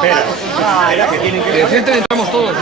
Espera, que tienen que... Gente, entramos todos.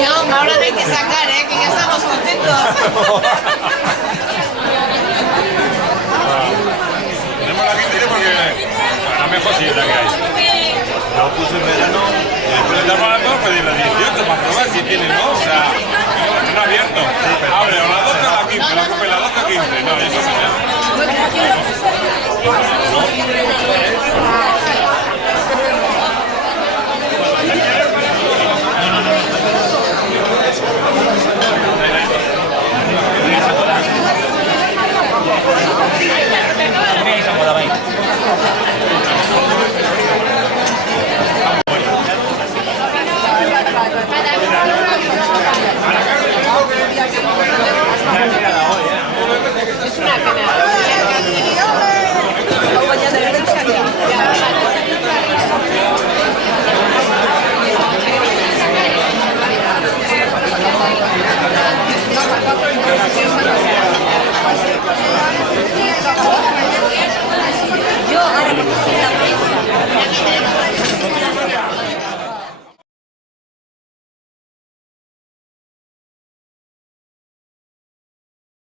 No, ahora no hay que sacar, que ya estamos contentos. Tenemos la que tiene porque la mejor silleta que hay. Lo puse en verano y después de estar barato pedí la 18 para probar si tiene, ¿no? O sea, no abierto. Abre o la 12 o la 15, la copa la 12 o 15. No, eso no.